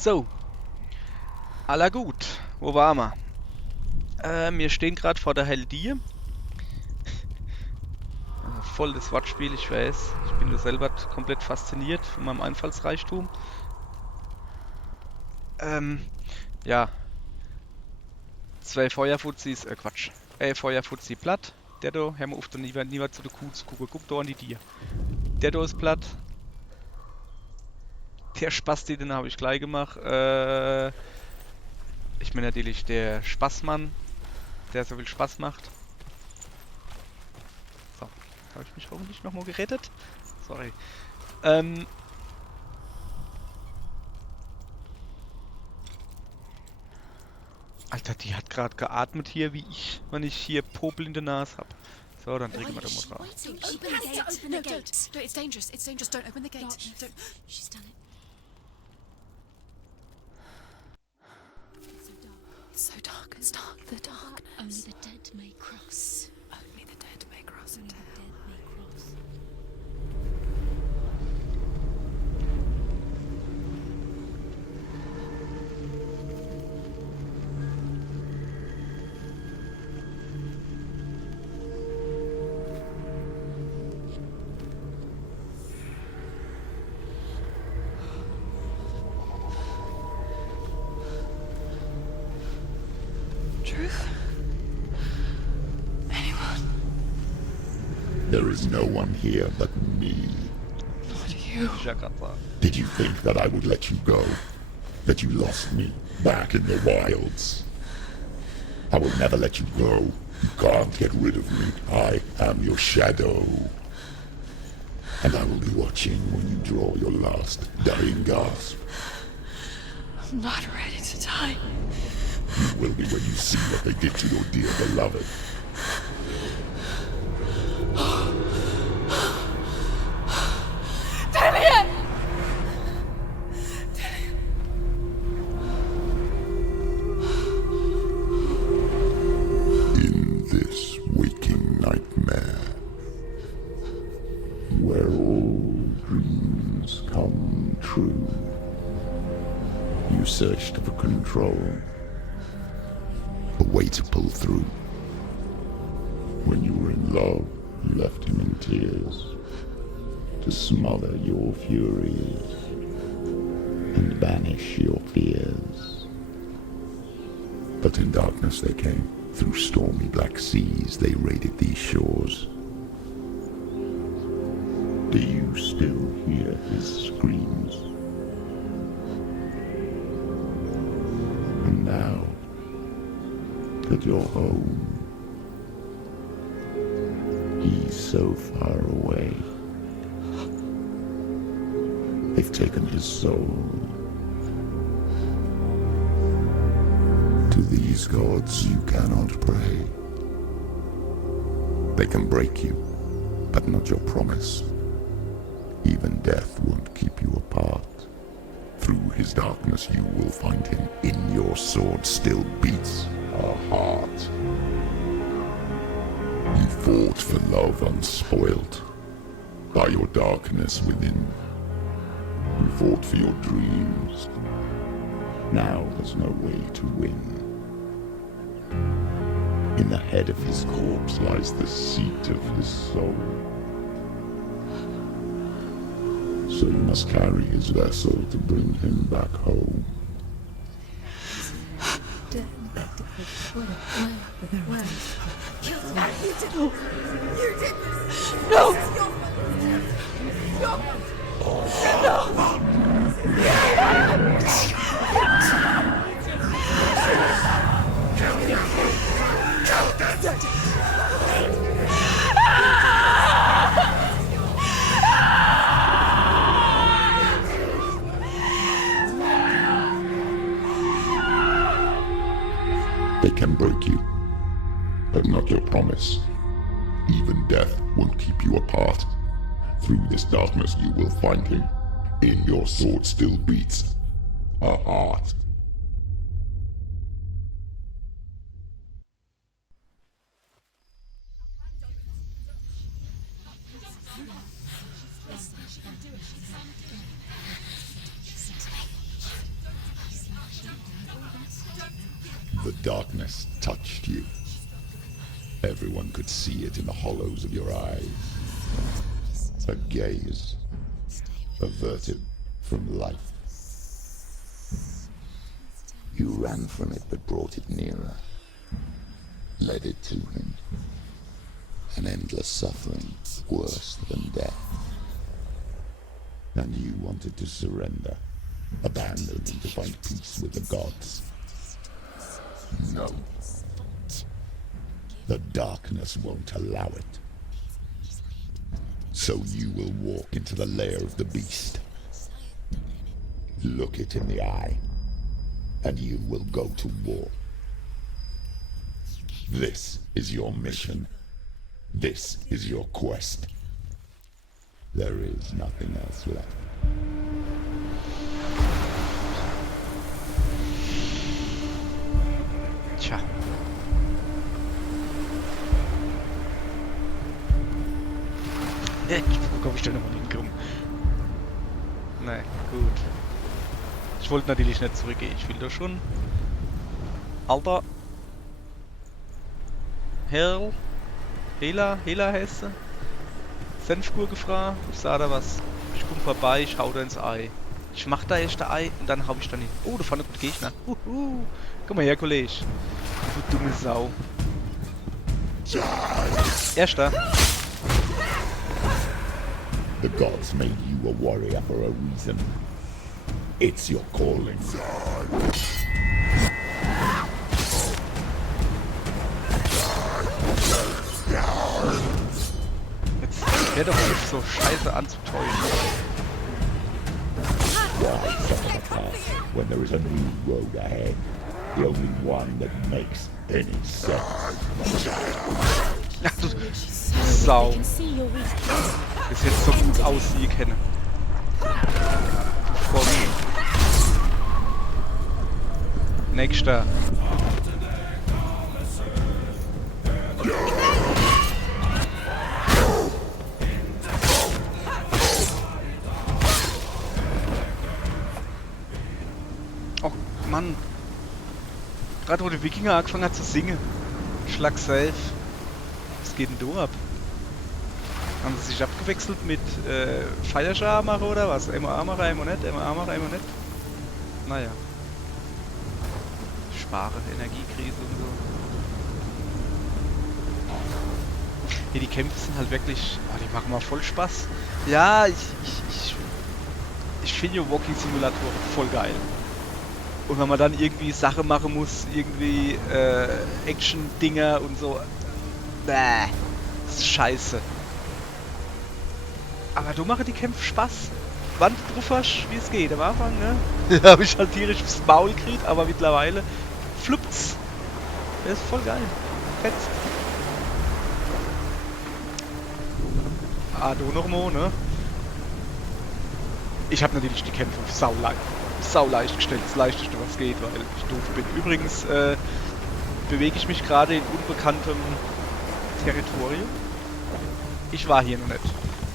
So, aller gut. Wo waren wir? Wir stehen gerade vor der Helldie. Voll das Wortspiel, ich weiß. Ich bin nur selber komplett fasziniert von meinem Einfallsreichtum. Ähm, ja, zwei Feuerfuzis, Quatsch. Feuerfuzzi platt. Der da, hör mal auf, da niemand zu der Kuh zu gucken. Guck da an die Tier. Der da ist platt. Der Spasti, den habe ich gleich gemacht. Ich meine natürlich der Spaßmann, der so viel Spaß macht. So, habe ich mich hoffentlich nochmal gerettet? Sorry. Ähm, Alter, die hat gerade geatmet hier, wie ich, wenn ich hier Popel in der Nase hab. So, dann drücken wir den Motor. Waiting. She has to open the gate. No, it's dangerous. It's dangerous. Don't open the gate. Don't. She's done it. It's so dark. It's dark. The darkness. Only the dead may cross. Only the dead may cross Only into the hell. dead may cross. Truth? Anyone? There is no one here but me. Not you. Ich ja gerade sagen. Did you think that I would let you go? That you lost me back in the wilds? I will never let you go. You can't get rid of me. I am your shadow. And I will be watching when you draw your last dying gasp. I'm not ready to die. You will be when you see what they did to your dear beloved. Damien! In this waking nightmare, where all dreams come true, you searched for control, a way to pull through. When you were in love, you left him in tears, to smother your furies and banish your fears. But in darkness they came. Through stormy black seas they raided these shores. Do you still hear his screams? And now that you're home, he's so far away. They've taken his soul. To these gods you cannot pray. They can break you, but not your promise. Even death won't keep you apart. Through his darkness you will find him. In your sword still beats a heart. You fought for love unspoilt by your darkness within. You fought for your dreams. Now there's no way to win. In the head of his corpse lies the seat of his soul. So you must carry his vessel to bring him back home. They can break you, but not your promise. Even death won't keep you apart. Through this darkness you will find him. In your sword still beats a heart. The darkness touched you. Everyone could see it in the hollows of your eyes. A gaze averted from life. You ran from it but brought it nearer. Led it to him. An endless suffering worse than death. And you wanted to surrender. Abandon him to find peace with the gods. No. The darkness won't allow it. So you will walk into the lair of the beast. Look it in the eye, and you will go to war. This is your mission. This is your quest. There is nothing else left. Tja. Ich gucke, ob ich da nochmal hinkomme. Nein, gut. Ich wollte natürlich nicht zurückgehen. Ich will da schon. Alter. Herl. Hela heißt sie. Senfgurke gefragt. Ich sah da was. Ich komm vorbei, ich hau da ins Ei. Ich mach da erst ein Ei und dann hau ich da hin. Oh, da vorne kommt Gegner. Komm mal her, Kollege. Du dumme Sau. Erster. The gods made you a warrior for a reason. It's your calling. Jetzt hör doch auf, so scheiße anzutäuschen. Why suffer the past when there is a new road ahead? The only one that makes any sense. Ach du Sau. I can see your weakness. Bis jetzt so gut aussehen können. Du Voll. Nächster. Oh Mann. Gerade wo der Wikinger angefangen hat zu singen. Schlag safe. Was geht denn da ab? Haben sie sich abgewechselt mit Feierschar machen oder was? MA machen, MA nicht, MA machen, MA nicht? Naja. Spare, Energiekrise und so. Ja, die Kämpfe sind halt wirklich... Oh, die machen mal voll Spaß. Ja, ich finde ja Walking-Simulatoren voll geil. Und wenn man dann irgendwie Sachen machen muss, irgendwie Action-Dinger und so... Bäh, das ist scheiße. Aber du machst die Kämpfe Spaß. Wann du drauf hast, wie es geht. Am Anfang, ne? Da habe ich halt tierisch aufs Maul gekriegt, aber mittlerweile fluppt's. Das ist voll geil. Fetzt. Ah, du nochmal, ne? Ich habe natürlich die Kämpfe sauleicht gestellt. Das leichteste, was geht, weil ich doof bin. Übrigens bewege ich mich gerade in unbekanntem Territorium. Ich war hier noch nicht.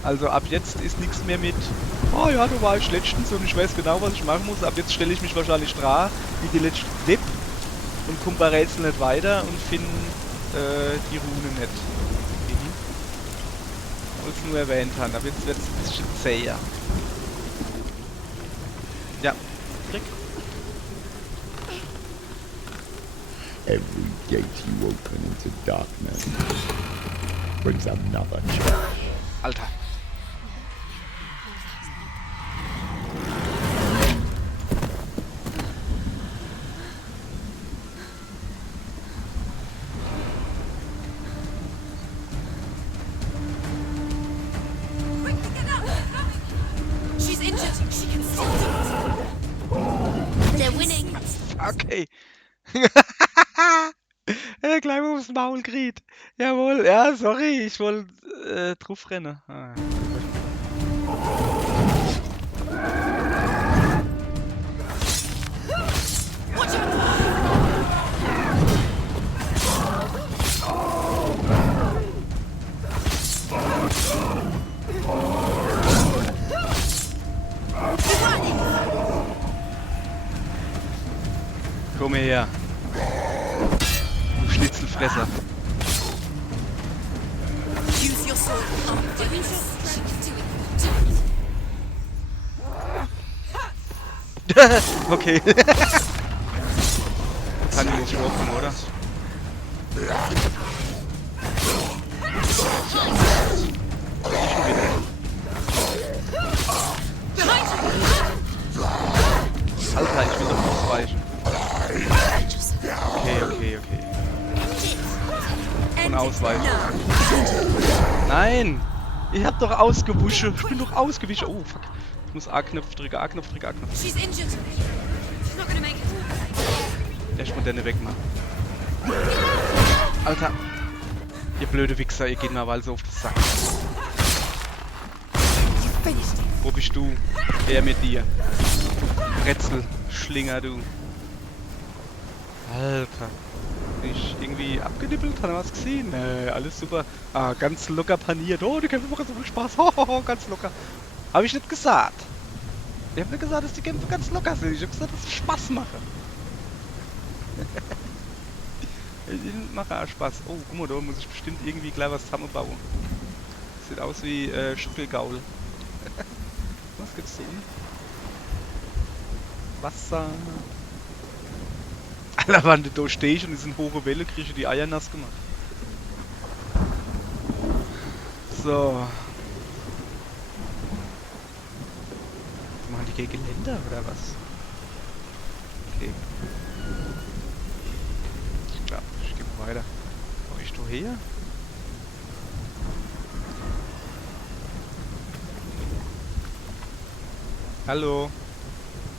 Also ab jetzt ist nichts mehr mit, oh ja, du warst letztens und ich weiß genau, was ich machen muss. Ab jetzt stelle ich mich wahrscheinlich dran, wie die letzte Depp und komme bei Rätsel nicht weiter und finde die Rune nicht. Ich wollte es nur erwähnt haben, aber jetzt wird es ein bisschen zäher. Ja, krieg. Every gate you open into darkness brings another challenge. Alter. She's injured. She can see. They're winning. Okay. Gleich mal aufs Maul kriegt. Jawohl, ja, sorry, ich wollte drauf rennen. Ah. Watch out! Komm her. Schnitzelfresser. Use your sword. Oh, do it. Do it. Okay. Kann ich nicht rocken, oder? Ich schon wieder. Alter, ich will doch ausweichen. Okay. Und ausweichen. Nein! Ich hab doch ausgewischt. Ich bin doch ausgewichen. Oh, fuck. Ich muss A-Knopf drücken, A-Knopf drücken, A-Knopf. She's injured. She's not gonna make it. Erstmal deine wegmachen. Alter. Ihr blöde Wichser, ihr geht mir mal so auf den Sack. Wo bist du? Er mit dir. Rätsel, Schlinger, du. Alter. Bin ich irgendwie abgenippelt? Hat er was gesehen? Nee, alles super. Ah, ganz locker paniert. Oh, die Kämpfe machen so viel Spaß. Oh, ganz locker. Habe ich nicht gesagt. Ich habe nicht gesagt, dass die Kämpfe ganz locker sind. Ich habe gesagt, dass es Spaß mache. Ich mache auch Spaß. Oh, guck mal, da muss ich bestimmt irgendwie gleich was zusammenbauen. Sieht aus wie Schüttelgaul. Was gibt's da unten? Wasser. Alter, wenn du da stehst und es sind hohe Welle, kriege ich die Eier nass gemacht. So. Machen die gegen Geländer oder was? Okay. Ich glaube, ich gehe weiter. Wo ich da her? Hallo.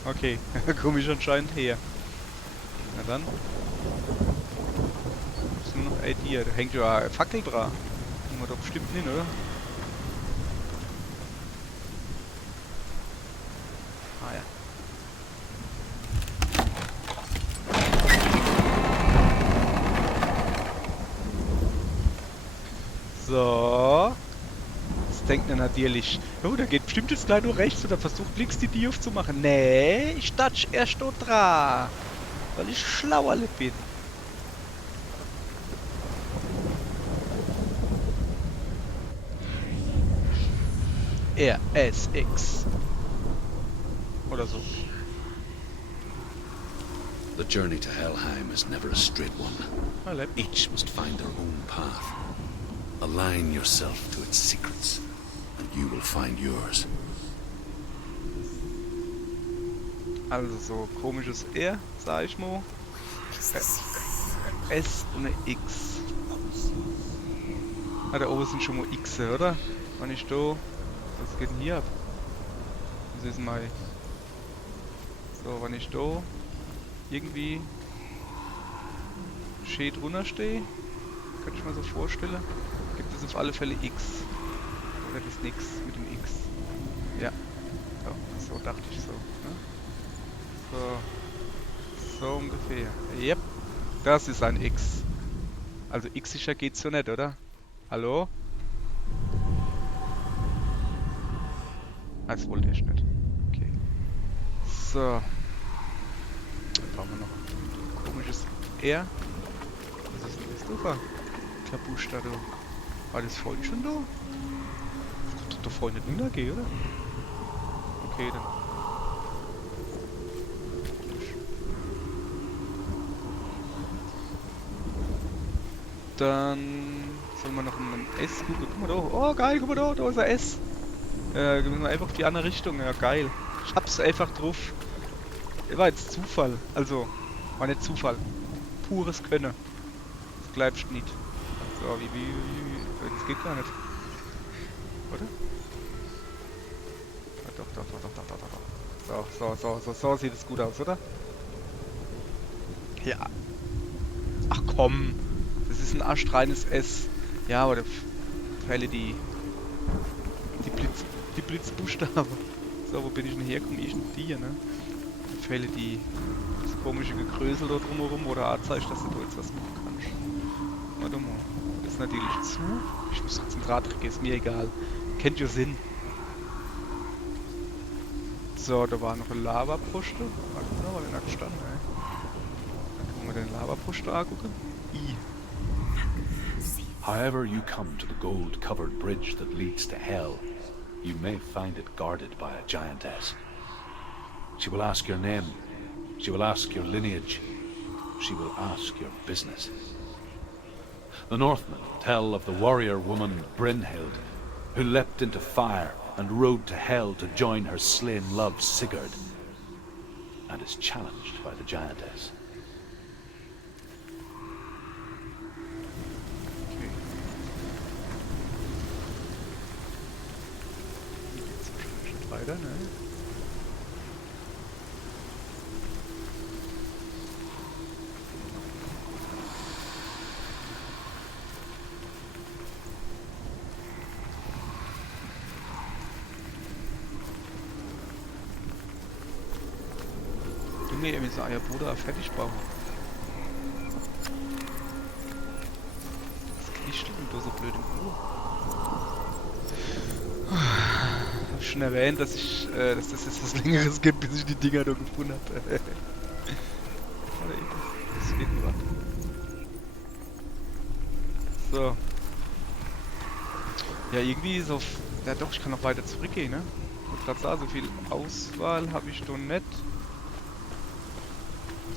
Okay, komme ich anscheinend her. Na dann. Ist nur noch ein Tier. Da hängt ja eine Fackel dran. Können wir doch bestimmt nicht, oder? Ah ja. So. Jetzt denkt er natürlich, oh, da geht bestimmt jetzt gleich nur rechts oder versucht links die Tür aufzumachen. Nee, ich touch erst dort dran. Weil ich schlauer bin. RSX. Oder so. The journey to Helheim is never a straight one. Hallo. Each must find their own path. Align yourself to its secrets, and you will find yours. Also so komisches R, sag ich mal. S und eine X. Ah, da oben sind schon mal X, oder? Wenn ich da... Was geht denn hier ab? Das ist mal... So, wenn ich da... Irgendwie... schön drunter stehe, kann ich mir so vorstellen, gibt es auf alle Fälle X. Oder das nix mit dem X. Ja. So dachte ich so. Ne? So ungefähr. Yep. Das ist ein X. Also X-sicher geht's so nicht, oder? Hallo? Das wollte ich nicht. Okay. So. Dann brauchen wir noch ein komisches R. Was ist denn das da? Klabusch da. War das vorhin schon da? Das kommt doch da vorhin nicht runtergehen, oder? Okay, dann. Dann sollen wir noch ein S gucken. Guck mal da. Oh geil, guck mal da ist ein S. Gehen wir einfach die andere Richtung. Ja geil. Ich hab's einfach drauf. War jetzt Zufall. Also, war nicht Zufall. Pures Können. Das bleibst nicht. So, das geht gar nicht. Oder? Ja, doch. So sieht es gut aus, oder? Ja. Ach komm. Das ist ein astreines S. Ja, aber da fälle die Blitzbuchstaben. So, wo bin ich denn hergekommen? Ich und die, ne? Da fälle das komische Gekrösel da drumherum oder A-Zeichen, dass du da jetzt was machen kannst. Warte mal. Das ist natürlich zu. Ich muss jetzt einen Draht drücken, ist mir egal. Kennt ihr Sinn. So, da war noch ein Lavaposte. Warte mal, war der da gestanden, ey. Dann können wir den Lavaposte angucken. I. However you come to the gold-covered bridge that leads to hell, you may find it guarded by a giantess. She will ask your name. She will ask your lineage. She will ask your business. The Northmen tell of the warrior woman Brynhild, who leapt into fire and rode to hell to join her slain love Sigurd, and is challenged by the giantess. Okay. Jetzt wahrscheinlich schon weiter, ne? Junge, ihr müsst euer Bruder fertig bauen. Das Knichtel und da so blöd im Uhr. Ich hab schon erwähnt, dass dass das jetzt was Längeres gibt, bis ich die Dinger da gefunden habe. Das wird was. So. Ja, irgendwie so. Ja doch, ich kann noch weiter zurückgehen, ne? Ich wollte gerade sagen, so viel Auswahl habe ich doch nicht.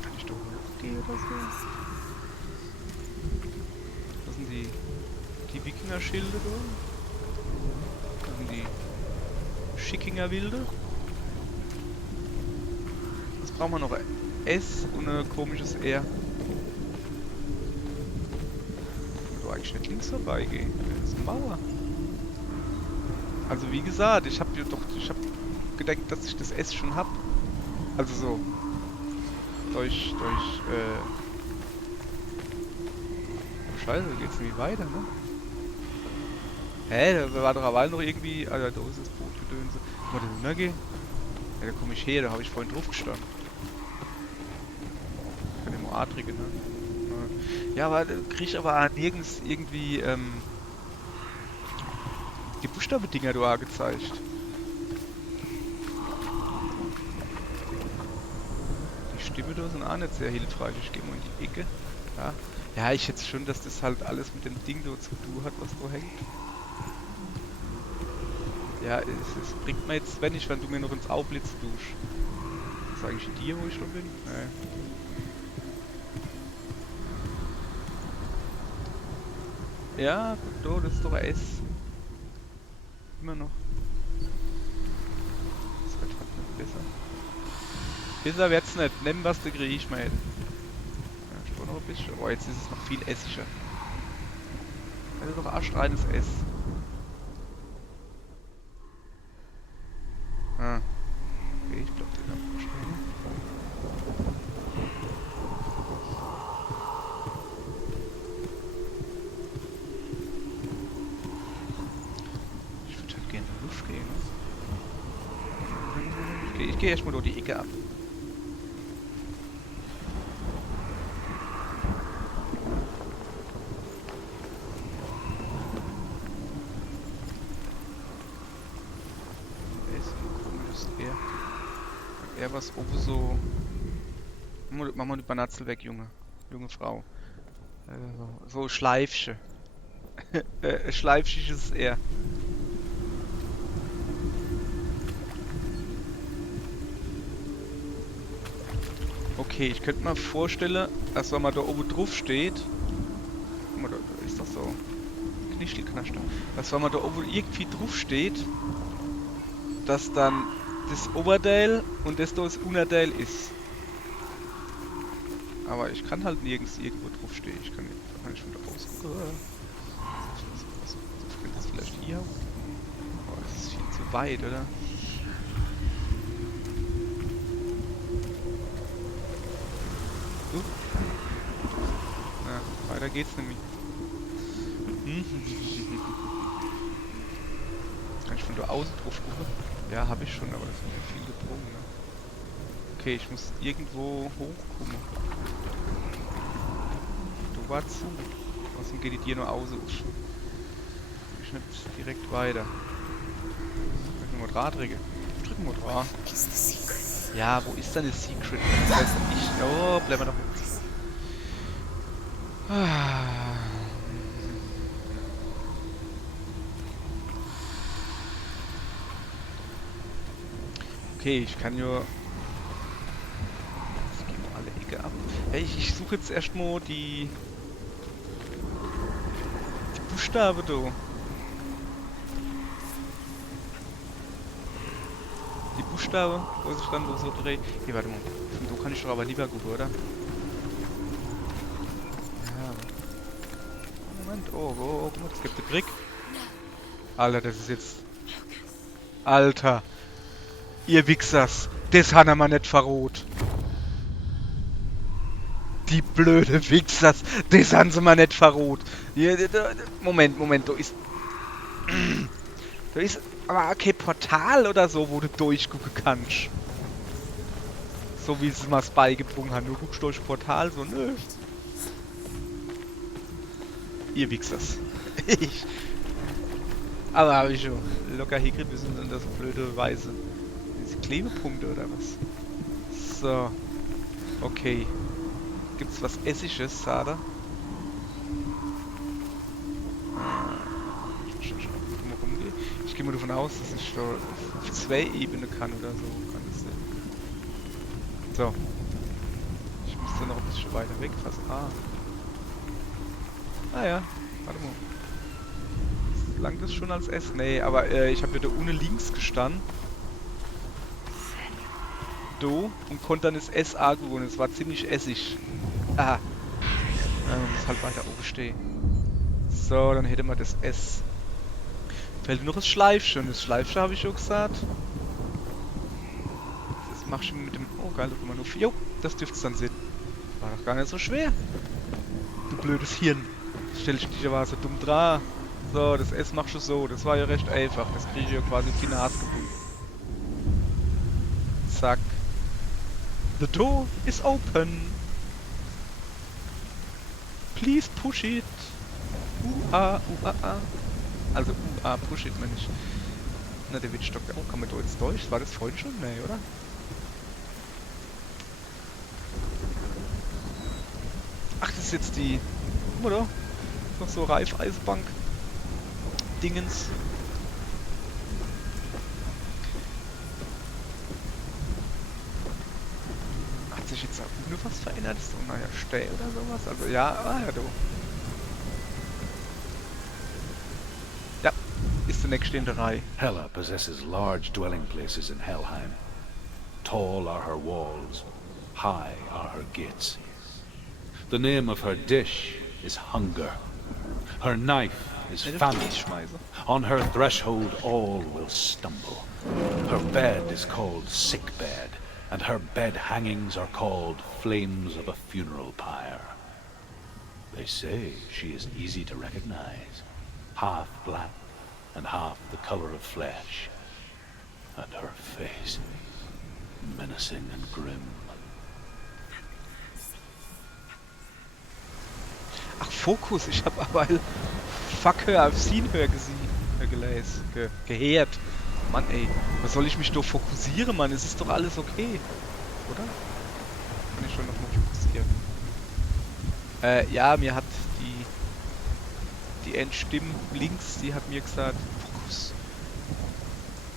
Kann ich doch hochgehen oder so? Das sind die Wikinger-Schilde da. Das sind die Schickinger-Wilde. Jetzt brauchen wir noch ein S und ein komisches R. Ich will eigentlich nicht links vorbeigehen. Das ist eine Mauer. Also wie gesagt, ich habe gedacht, dass ich das S schon hab. Also so. Durch Scheiße, geht's nicht weiter, ne? Hä? Da war doch aber noch irgendwie. Alter, da ist das Bootgedönse. Kann man da runtergehen? Ja, da komme ich her, da habe ich vorhin drauf gestanden. Kann ich mal adrige, ne? Ja, aber da krieg ich aber nirgends irgendwie, die Buchstabendinger da gezeigt. Die Stimme da sind auch nicht sehr hilfreich. Ich gehe mal in die Ecke. Ja, ja, ich schätze schon, dass das halt alles mit dem Ding da zu tun hat, was da hängt. Ja, es bringt mir jetzt, wenn du mir noch ins Aublitz dusch. Sag ich dir, wo ich schon bin? Nee. Ja, guck da, das ist doch ein S. Immer noch. Das wird halt nicht besser. Besser wird's nicht. Nehmen, was du kriegst, mal. Ja, ich brauch noch ein bisschen. Oh, jetzt ist es noch viel essiger. Das ist doch arschreines S. Ah. Okay, ich glaube, den hab ich verstanden. Ich würde halt gerne in die Luft gehen. Okay, ich gehe erstmal durch die Ecke ab. Er was oben so. Mach mal die Banatzel weg, Junge Frau. So Schleifsche. Schleifschisch ist er. Okay, ich könnte mir vorstellen, dass wenn man da oben drauf steht. Guck mal, da ist das so. Knischelknaster. Dass wenn man da oben irgendwie drauf steht, dass dann das Oberteil und das da das Unterteil ist. Aber ich kann halt nirgends irgendwo drauf stehen. Ich kann nicht von da ausgucken. Ich könnte das vielleicht hier. Oh, das ist viel zu weit, oder? Na, weiter geht's nämlich. Kann ich von da außen drauf gucken? Ja, habe ich schon, aber das ist mir viel gedrungen, ne? Okay, ich muss irgendwo hochkommen. Du war zu. Außerdem geht die dir nur aus. Ich nicht direkt weiter. Ich will nur Drahtregel. Drücken wir Draht. Ja, wo ist denn das Secret? Das heißt nicht. Oh, bleiben wir doch. Okay, ich kann ja... Ich gehe mal alle Ecke ab. Hey, ich suche jetzt erstmal die Buchstabe da. Die Buchstabe, wo sich dann so dreht. Hey, warte mal. Von da kann ich doch aber lieber gucken, oder? Ja. Moment. Oh, guck mal, das gibt eine Brick. Alter, das ist jetzt... Alter. Ihr Wichsers. Das hat er mal nicht verrot. Die blöde Wichsers. Das haben sie mal nicht verrot. Moment, da ist... Da ist aber kein Portal oder so, wo du durchgucken kannst. So wie sie es beigebrungen haben. Du guckst durch Portal, so nö. Ihr Wichsers. Aber habe ich schon locker hingekriegt, wir sind in das blöde Weise. Diese Klebepunkte oder was? So. Okay. Gibt's was Essiges, Sada? Ich gehe mal davon aus, dass ich da auf 2 Ebenen kann oder so. Kann das sein? So. Ich müsste noch ein bisschen weiter weg fast. Ah ja, warte mal. Langt das schon als S? Nee, aber ich habe ja da ohne links gestanden. Do und konnte dann das S argumentieren. Es war ziemlich essig. Man muss halt weiter oben stehen. So, dann hätte man das S. Fällt nur das Schleifchen. Das Schleifchen habe ich schon gesagt. Das mach ich mit dem... Oh geil, da kann man nur... Jo, das dürfte es dann sein. War doch gar nicht so schwer. Du blödes Hirn. Stell ich dich aber so dumm dran. So, das S machst du so. Das war ja recht einfach. Das kriege ich ja quasi auf die Nase gebunden. Zack. The door is open. Please push it. Also push it, meine ich. Na, der Windstock. Oh, kann man da jetzt durch? War das vorhin schon? Nee, oder? Ach, das ist jetzt die... Guck mal da. Noch so Reifeisenbank. Dingens. Hat sich jetzt auch nur was verändert? Ist so ein neuer Stell oder sowas? Also ja, ja, du. Ja, ist der nächststehende Reihe. Hela possesses large dwelling places in Helheim. Tall are her walls, high are her gates. The name of her dish is hunger. Her knife is famine. On her threshold all will stumble. Her bed is called sick bed, and her bed hangings are called flames of a funeral pyre. They say she is easy to recognize, half black and half the color of flesh, and her face menacing and grim. Ach, Fokus, ich habe aber Fuck her, I've seen her gehört. Mann, ey, was soll ich mich doch fokussieren, Mann? Es ist doch alles okay. Oder? Kann ich schon nochmal fokussieren. Ja, mir hat die Endstimme links, die hat mir gesagt,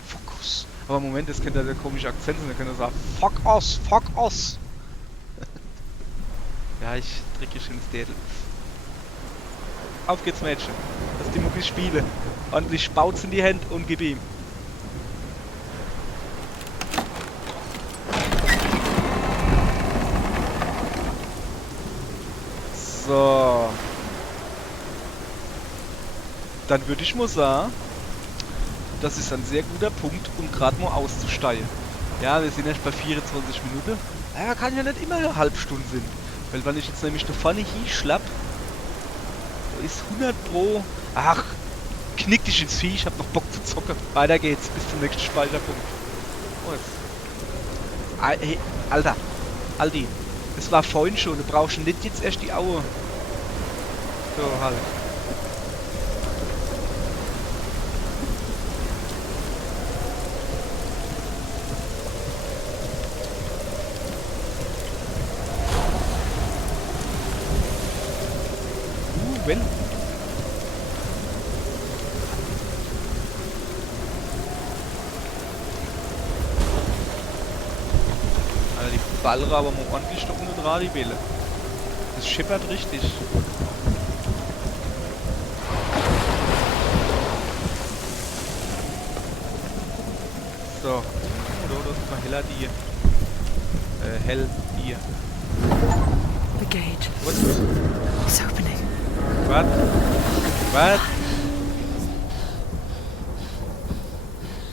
Fokus. Aber Moment, das könnte der komische Akzent sein, da könnte er sagen, fuck us. Ja, ich drücke schon ins Dädel. Auf geht's, Mädchen. Lass die Muckis spielen. Ordentlich Spauz in die Hände und gib ihm. So. Dann würde ich mal sagen, das ist ein sehr guter Punkt, um gerade mal auszusteigen. Ja, wir sind erst bei 24 Minuten. Ja, kann ja nicht immer eine halbe Stunde sein. Weil wenn ich jetzt nämlich da vorne hinschlapp, ist 100 Pro. Ach, knick dich ins Vieh, ich hab noch Bock zu zocken. Weiter geht's, bis zum nächsten Speicherpunkt. Oh, hey, Alter, Aldi, das war vorhin schon, du brauchst nicht jetzt erst die Aue. So, halt. Wenn. ballere aber mal ordentlich da unten dran die Welle. Das schippert richtig. So. Oder das ist mal heller die. Hell hier. The gate. Was? It's opening. Was? Was?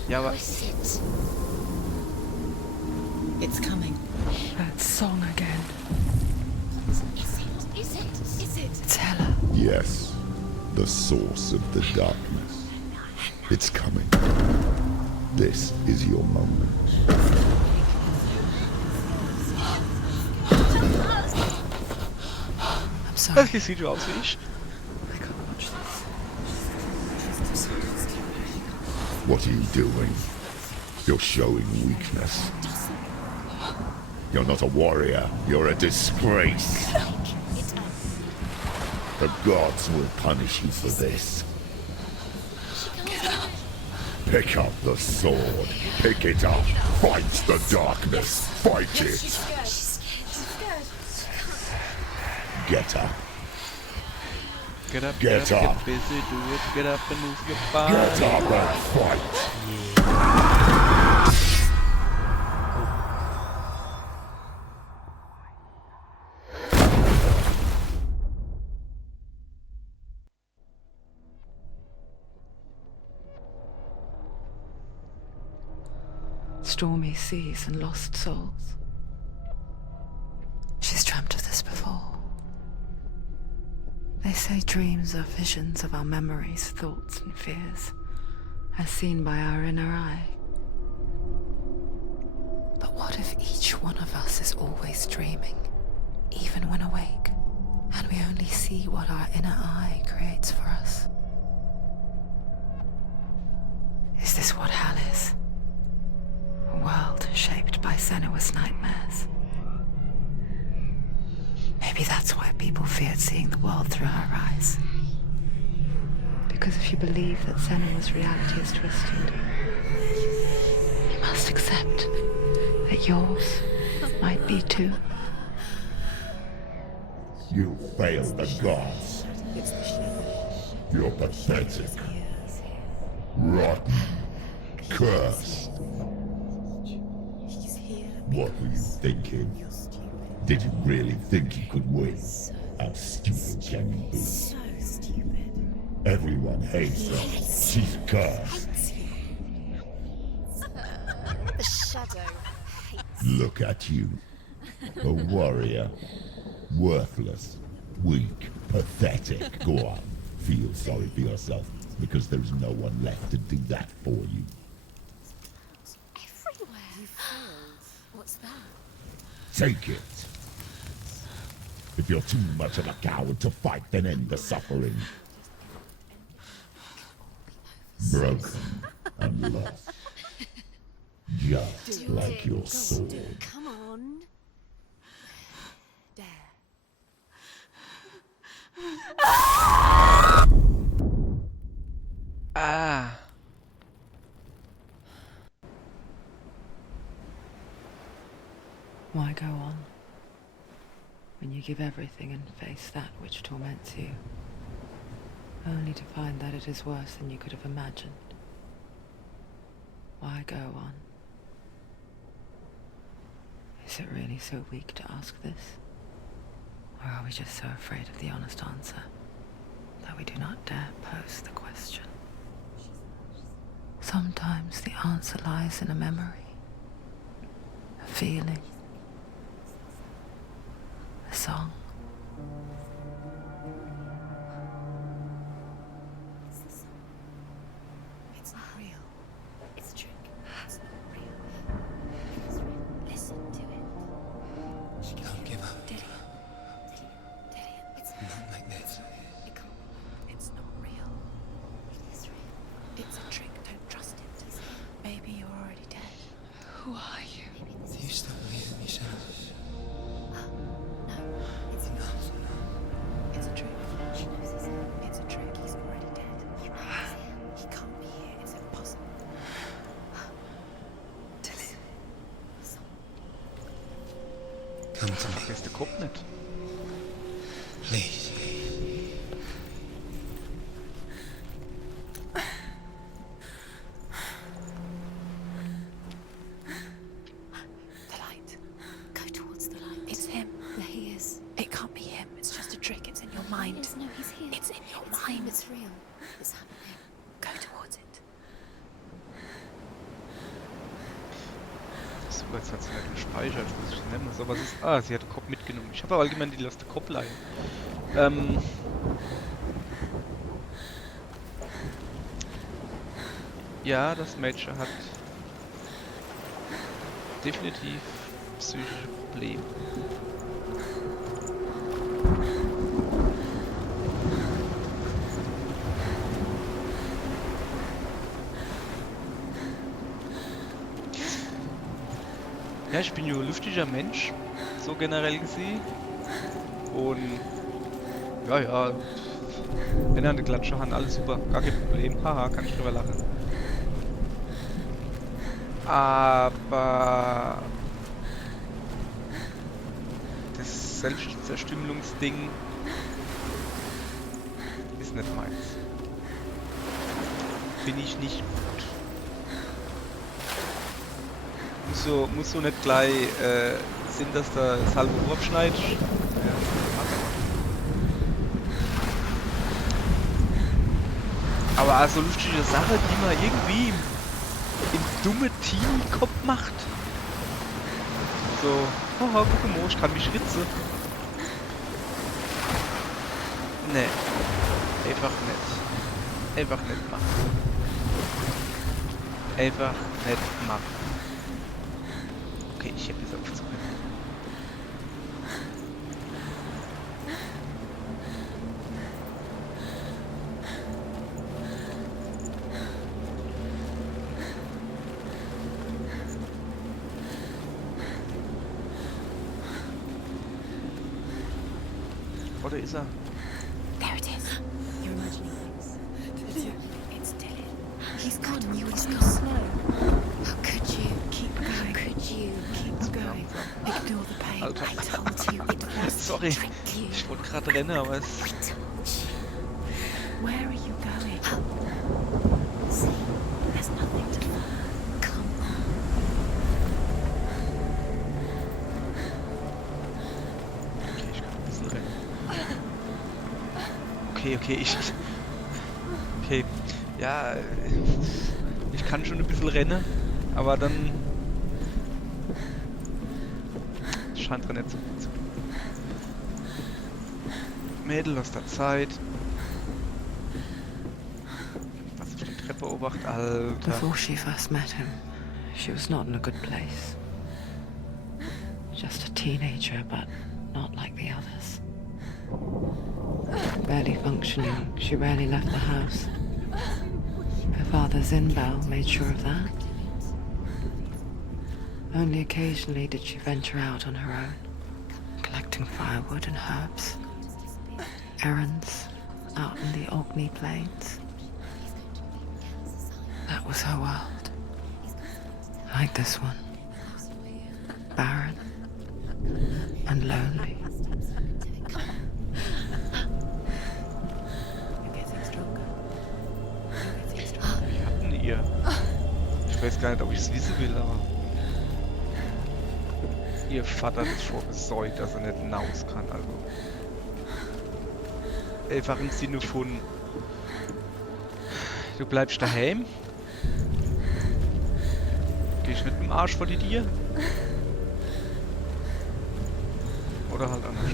Ja, aber. It's coming. That song again. It's Hela. Yes, the source of the darkness. It's coming. This is your moment. I'm sorry. Das sieht so aus wie ich. I can't watch this. What are you doing? You're showing weakness. You're not a warrior. You're a disgrace. The gods will punish you for this. Pick up the sword. Pick it up. Fight the darkness. Fight it. Get up. Get up, Get up. get busy, do it, get up and move your body. Get up and fight. Stormy seas and lost souls. She's dreamt of this before. They say dreams are visions of our memories, thoughts and fears, as seen by our inner eye. But what if each one of us is always dreaming, even when awake, and we only see what our inner eye creates for us? Is this what hell is? A world shaped by Senua's nightmares. Maybe that's why people feared seeing the world through her eyes. Because if you believe that Senua's reality is twisted, you must accept that yours might be too. You failed the gods. You're pathetic. Rotten. Cursed. What were you thinking? Did you really think you could win? How stupid can you be? So stupid. Everyone hates her. She's cursed. The shadow hates. Look at you. A warrior. Worthless. Weak. Pathetic. Go on. Feel sorry for yourself, because there's no one left to do that for you. Everywhere. You failed. What's that? Take it. If you're too much of a coward to fight, then end the suffering. Broken and lost. Just like your sword. Come on. Dare. Ah. Why go on? When you give everything and face that which torments you, only to find that it is worse than you could have imagined. Why go on? Is it really so weak to ask this? Or are we just so afraid of the honest answer that we do not dare pose the question? Sometimes the answer lies in a memory, a feeling, a song. It's not real. It's a trick. It's not real. It is real. Listen to it. She Don't give up. Daddy. It's Not like this. it can't. It's not real. It is real. It's a trick. Don't trust it. Maybe you're already dead. Who are you? You still believe? Come to me, Vergiss den Kopf nicht. please. The light. Go towards the light. It's him. There he is. It can't be him. It's just a trick. It's in your mind. Yes, no, he's here. It's in your It's mind. him. It's real. It's happening. Go towards it. So, jetzt hat sie nicht gespeichert. Das muss ich nennen. So, was ist. Ah, sie hat den Kopf mitgenommen. Ich habe aber allgemein die Last Kopflein. Ja, das Mädchen hat definitiv psychische Probleme. Ja, ich bin ja ein luftiger Mensch, so generell gesehen. Und ja, wenn er eine Klatsche hat, alles super, gar kein Problem. Haha, kann ich drüber lachen. Aber das Selbstzerstümmelungsding ist nicht meins. Bin ich nicht gut. Muss so nicht gleich sind, dass da das halbe Ohr abschneidet. Aber also lustige Sache, die man irgendwie im dumme Teenie-Kopf macht. So, haha, guck mal, ich kann mich ritzen. Nee. Einfach nicht. Einfach nicht machen. Einfach nicht machen. Okay, ich habe jetzt aufzuhören. Oder ist er? There it is. You're imagining things. It's Dylan. He's gone. towards You were the so snow. slow. How could you? Keep How going. could you? Keep going. Ignore the pain. Alter. I told you it was Sorry, to trick you. ich wollte gerade rennen, aber es... I told you. Where are you going? See, there's nothing to follow. Come on. Okay, ich kann ein bisschen rennen. Okay, okay, ja, ich kann schon ein bisschen rennen, aber dann scheint er nicht so gut zu tun. Mädel aus der Zeit. Was auf die Treppe beobachtet, Alter. Before she first met him, she was not in a good place. Just a teenager, but not like the others. Barely functioning, she rarely left the house. Her father, Zinbao, made sure of that. Only occasionally did she venture out on her own, collecting firewood and herbs. Errands out in the Orkney Plains. That was her world. Like this one. Barren and lonely. You're getting stronger. You're getting stronger. Wie hatten ihr? Ich weiß gar nicht, ob ich es wissen will, aber... Ihr Vater ist vorgesäut, dass er nicht hinaus kann, also... Einfach im Sinne von... Du bleibst daheim? Geh ich mit dem Arsch vor die Tür? Oder halt anders.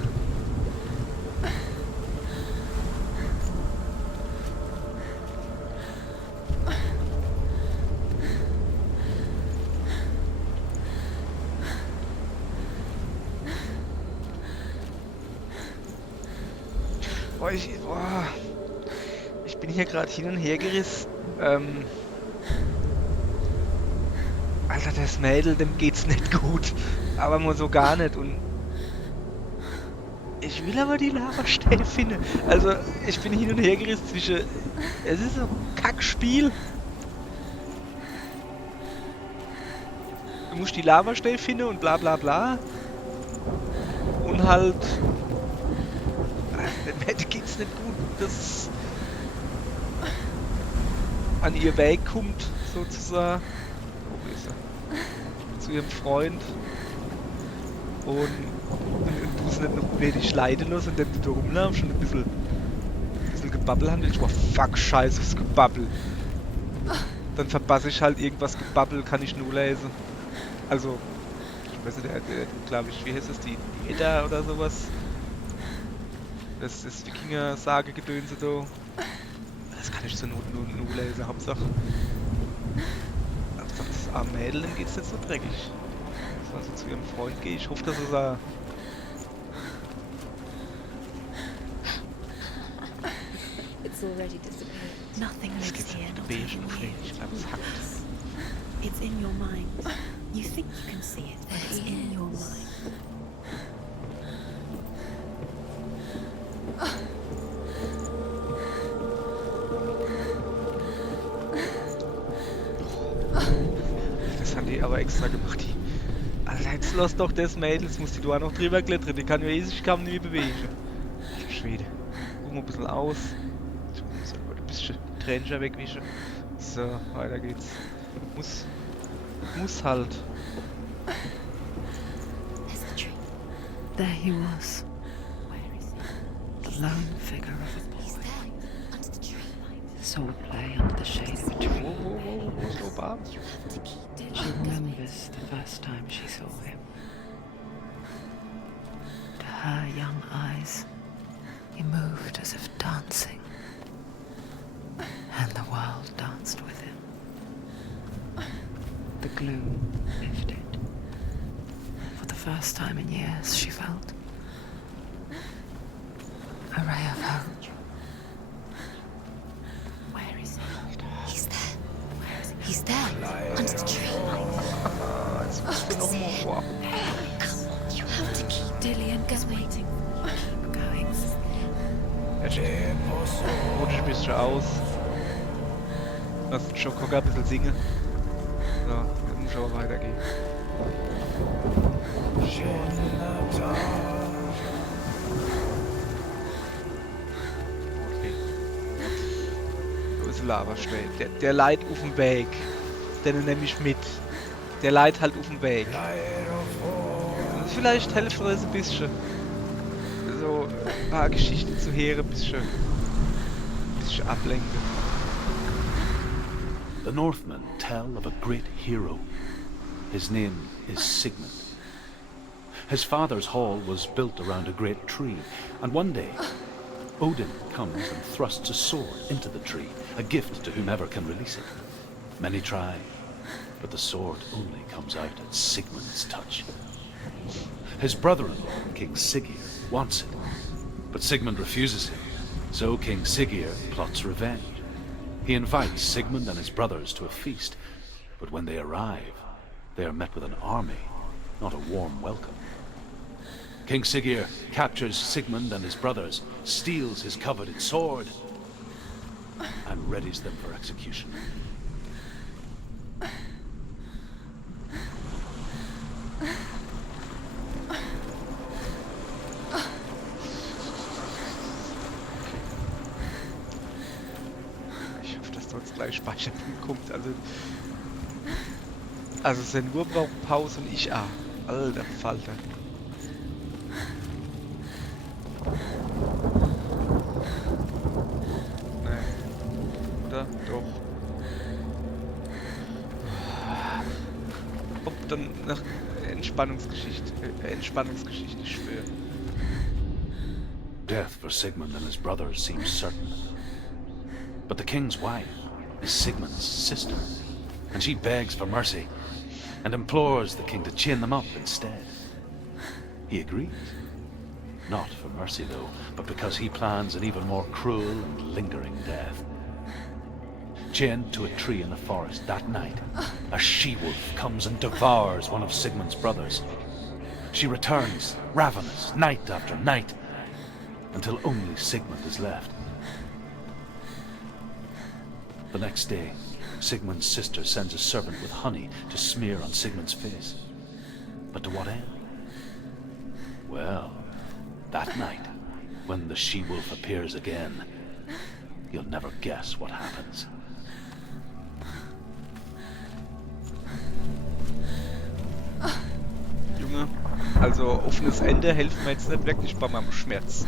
Ich bin hier gerade hin und her gerissen. Alter, das Mädel, dem geht's nicht gut. Aber nur so gar nicht. Und ich will aber die Lavastelle finden. Also, ich bin hin und her gerissen zwischen... Es ist so ein Kackspiel. Du musst die Lavastelle finden und bla bla bla. und halt der Mette geht's nicht gut, dass an ihr Weg kommt, sozusagen. Wo ist er? Zu ihrem Freund. Und du es nicht noch unnötig leiden lässt, indem du da rumlaufst und ein bisschen Gebabbel haben willst. Oh fuck, scheiße, das Gebabbel. Dann verpasse ich halt irgendwas Gebabbel, kann ich nur lesen. Also, ich weiß nicht, der glaube ich, wie heißt das, die Edda oder sowas? Das ist Wikinger-Sage-Gedönse da. Das kann ich zur Not nur lesen, Hauptsache das arme Mädel, dem geht's nicht so dreckig. Also zu ihrem Freund gehe. Ich hoffe, dass er da. It's already disappeared. Nothing Es lives geht so here, mit not beige even und you. ich glaube, es hackt. It's in your mind. You think you can see it, but it's in your mind. Das haben die aber extra gemacht. Die. Also jetzt lass doch das Mädel, jetzt muss die da auch noch drüber klettern. Die kann ja sich kaum nicht mehr bewegen. Alter Schwede. Gucken wir ein bisschen aus. Ich muss ein bisschen Tränchen wegwischen. So, weiter geht's. Muss halt. There's the tree. There he was, Where is he? the lone figure of a He's boy. there, under the tree. Swordplay under the shade of a tree. Wo ist Opa? You have to keep doing She it. remembers the first time she saw him. To her young eyes, he moved as if dancing, and the world danced with him. The gloom lifted. For the first time in years, she felt a ray of hope. Where is he? He's there. Where is he? He's there, under the tree. Jetzt musst du noch mal. Wow. Come on, you have to keep Dillian is waiting. Keep going. Rutsch ein bisschen aus. Lass den Joe Cocker ein bisschen singen. So, jetzt muss aber weitergehen. Okay. So ist Lava schnell. Der Leid auf dem Weg. Den nehme ich mit. Der Leid halt auf dem Weg. Also vielleicht hilft das ein bisschen. So ein paar Geschichten zu hören, ein bisschen ablenken. The Northmen tell of a great hero. His name is Sigmund. His father's hall was built around a great tree, and one day, Odin comes and thrusts a sword into the tree, a gift to whomever can release it. Many try, but the sword only comes out at Sigmund's touch. His brother-in-law, King Siggeir, wants it, but Sigmund refuses him, so King Siggeir plots revenge. He invites Sigmund and his brothers to a feast, but when they arrive, they are met with an army, not a warm welcome. King Siggeir captures Sigmund and his brothers, steals his coveted sword, and readies them for execution. Ich hoffe, dass da jetzt gleich Speicherpunkt kommt. Also Senur braucht Pause und ich auch. Alter Falter. Nee. Oder? Doch. Ob dann nach Entspannungsgeschichte, ich schwöre. Death for Sigmund and his brothers seems certain. But the king's wife is Sigmund's sister, and she begs for mercy and implores the king to chain them up instead. He agrees. Not for mercy, though, but because he plans an even more cruel and lingering death. Chained to a tree in the forest that night, a she-wolf comes and devours one of Sigmund's brothers. She returns, ravenous, night after night, until only Sigmund is left. The next day, Sigmund's sister sends a servant with honey to smear on Sigmund's face. But to what end? Well, That night, when the she-wolf appears again, you'll never guess what happens. Junge, also offenes Ende helfen mir jetzt nicht wirklich bei meinem Schmerz.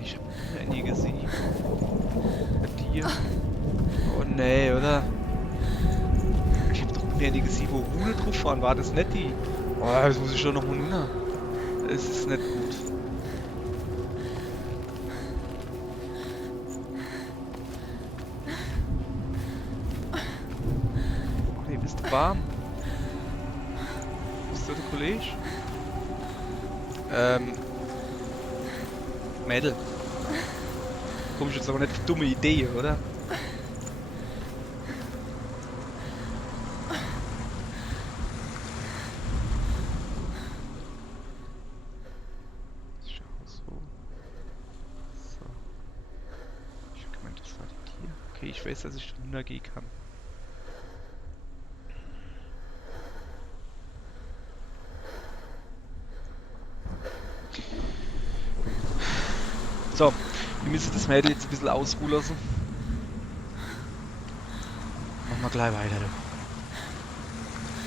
Ich hab nie gesehen. Dir? Oh nee, oder? Ich hab doch nie gesehen, wo Hunde drauf waren. War das nicht die? Oh, das muss ich doch noch mal runter. Es ist nicht gut. Oh nee, bist du warm? Bist du der Kollege? Mädel. Komm ich jetzt aber nicht auf dumme Idee, oder? Schau so. So. Ich hab gemeint, das war die Tier. Okay, ich weiß, dass ich runtergehen kann. So, wir müssen das Mädel jetzt ein bisschen ausruhen lassen. Machen wir gleich weiter.